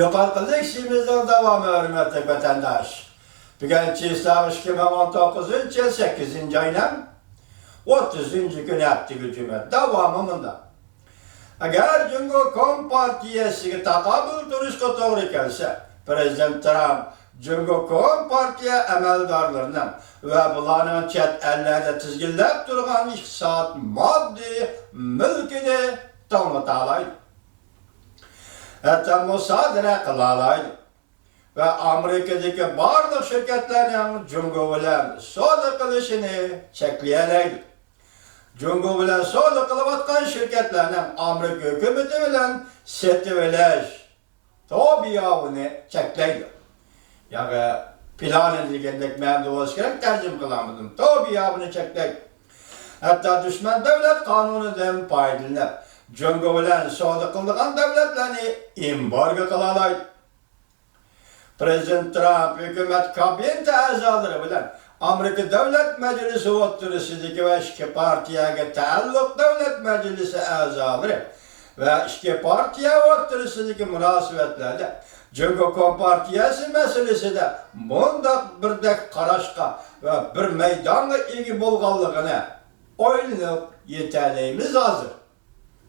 Yukarıdaki işimizin devamı hürmetli vatandaş. Bugün Çiğsağ 2019 yıl 8. ayının 30. günü yaptı hükümet devamında. Eğer Cumhur Kompartiyasiga takabül duruşga to'g'ri kelsa, Prezident Trump Cumhur Kompartiya amaldorlarining va bularning chet ellarda tizginlab turgan iqtisod moddiy mulkini to'ng'italaydi. Hatta musodara qilalaydi. Ve Amerika'daki barliq şirketlerin Cumhur bilan savdo qilishini cheklayalaydi. Cumhur bilan savdo qilayotgan şirketlerning Amerika hukumati bilan setib olish tabiiyini cheklaydi. Yani plan edilgandek ma'noda bo'lishi kerak, tarjima qilamidim. Tabiiyini cheklaydi. Hatta düşman devlet kanunidan foydalanib, Cumhur bilan savdo qilgan davlatlarni embargo qilalaydi. Prezident Trump hükümet kabineti a'zolari bilan Amerika Davlat Majlisi o'tirisidagi va ikki partiyaga taalluq Davlat Majlisi a'zolari va ikki partiya o'tirisidagi munosabatlarda Cumhur Kompartiyasi masalasida bundaq birdek qarashqa va bir maydonga ega bo'lganligini o'ylab yetalaymiz hozir.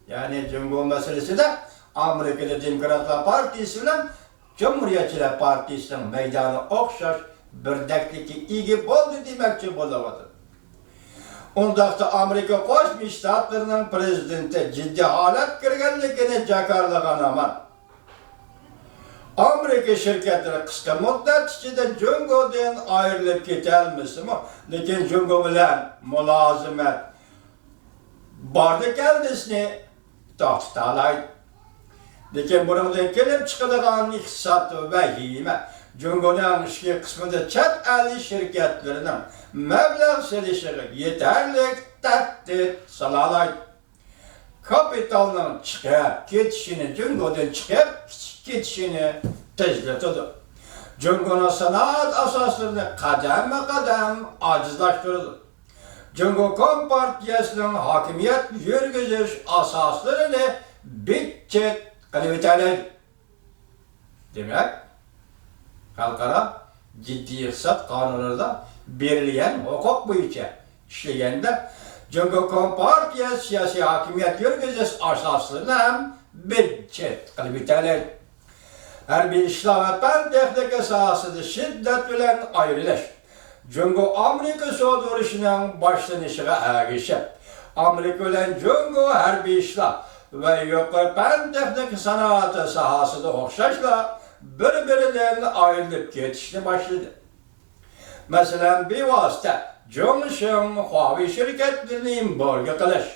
Yani Cumhur masalasida Amerikada Demokratlar Partiyasi bilan Cumhuriyetçiler Partisi'nin meydanı okşaş birdeklikki igi boldu demekçi bolavatır. Ondaqda Amerika Qo'shma Shtatlarining prezidenti ciddi holat kirganligini jakarlagan aman. Amerika şirketlari qisqa muddat ichida Cumhurdan ayrilib ketolmasmi? Lekin Cumhur bilan mulozimat bordi keldisini to'xtalaydi. Lekin bundan kelib chiqadigan iqtisod vahima Cumhuriyet'in ishki qismida chet el shirkatlarining mablag' solishiga yetarli tahdid solalaydi. Kapitalning chiqib ketishini, Cumhuriyetdan chiqib ketishini tezlatadi. Cumhuriyet sanoat asoslarini qadam-qadam ojizlashtiradi. Cumhur Kompartiyasining hokimiyat yurgizish asoslarini bitchet qilib o'tadi. Demak, xalqaro jiddiy iqtisod qonunlarida berilgan huquq bo'yicha ishlaganda Cumhur Kompartiyasi siyosiy hokimiyat yurgizish asoslarini ham bitchet qilib o'tadi. Harbiy ishlar va fan texnika sohasida shiddat bilan ayrilish Cumhur Amerika savdo urushining boshlanishiga ergashib, Amerika bilan Cumhur harbiy ishlar ve yuqori fan texnika sanoati sohasida o'xshashla bir-biridan ayrılıp ketishni boshladi. Masalan, bevosita Johnson Huawei shirkatlarini embargo qilish,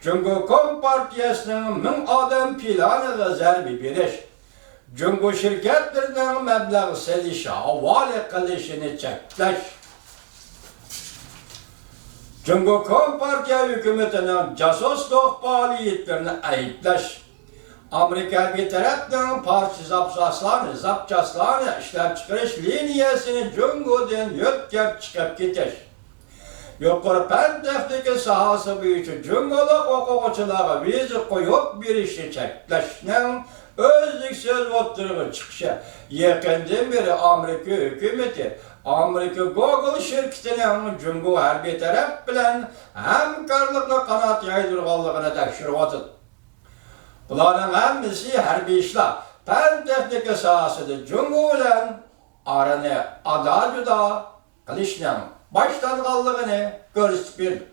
Cumhur Kompartiyasining 1000 odam planiga zarba berish, Cumhur shirkatlarining mablag' selishi havola qilishini cheklash, Cumhur Kompartiya hükümetinin casusluk faaliyetlerini ayıplaş, Amerika bir taraftan parça zapçaslarını işlep çıkarış liniyasını Cumhur'dan yotkep çıkıp ketiş. Yukarı fan texnika sahası boyunca Cumhurluk hukukçulara vize koyup bir işi çekleşinin özlüksüz oturumu çıkışı. Yakından beri Amerika hükümeti Amerika Google şirketinin Cumhur harbiy taraf bilan hamkorlikni qanot yaydırganligini tekshirib o'tdi. Bularning hammasi harbiy ishlar, fan texnika sohasida Cumhur bilan arani ado-judo qilishning boshlanganligini ko'rsatib berdi.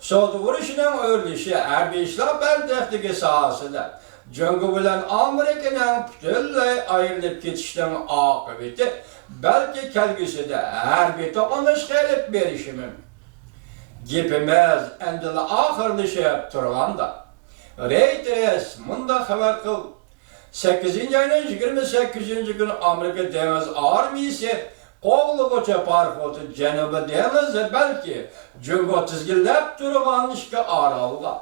Savdo urushining o'rnishi harbiy ishlar fan texnika sohasida Cumhur bilan Amerikaning butunlay ayrilib ketishining oqibati belki kelgusida harbiy to'qnashuvga olib berishi mumkin. Gapimiz endi oxirlashib turganda Reuters munda xabar qildi. 8 ayning 28 kuni Amerika dengiz armiyasi qo'g'liqcha parxoti Janubiy dengizda balki Cumhur tizginlab turgan ishga orolga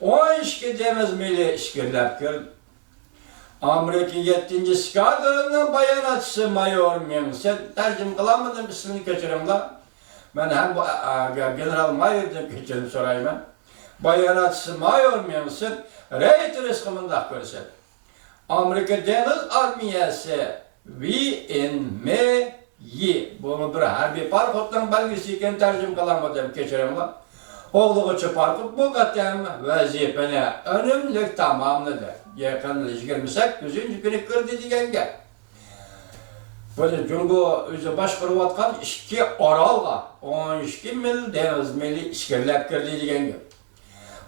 12 dengiz mili ishkirlab kirdi. Amerika 7. skadronining bayonotchisi mayor Mensen tarjima qilamadim, ismini kechiringlar. Men ham bu general mayordan kechirim so'rayman. Bayonotchisi mayor Mensen Reuters qimindaq ko'rsatdi. Amerika Deniz Armiyası VNMY. Bunu bir harbiy parkotdan belgesi iken tercüm kılamadım keçirim lan. Oğluğuçu parkot bu katem vazifeni önümlük tamamladı. Yakın 28. günü kırdı digenge. Böyle Cungo özü başkuruvatkan 2 oralga 12 mil deniz mili işgirlep kirdi digenge.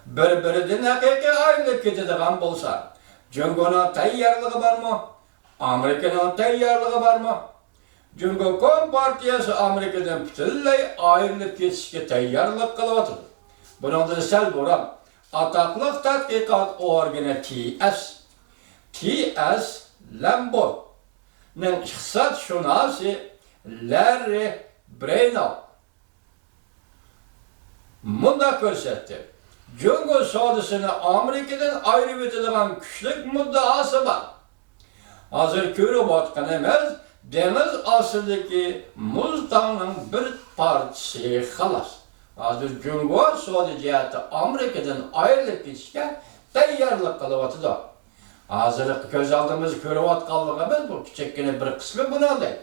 Bir-birinden hakiki ayrılıp ketadigan bolsa, Cungo'nun tayyarlığı var mı? Amerika'nın tayyarlığı var mı? Cungo Kompartiyası Amerika'dan bütünley ayrılıp ketişke tayyarlık kılıvatıdır. Bunun da sel buram. Ataklık Tatkikat Organı T.S. Lambo'nun ihsat şunası Larry Brainerd munda körsetti. Cungo sodasını Amerika'dan ayrı edilen küçük müddaası var. Hazır körüp atkan emez, deniz asıldaki muz dağının bir parçası halas. Hazır Cungo soda cihati Amerika'dan ayrılıp geçişken tayyarlık kılıvatıda. Hazır göz aldığımız körüp atkanlığımız bu küçük bir kısmı buna değil.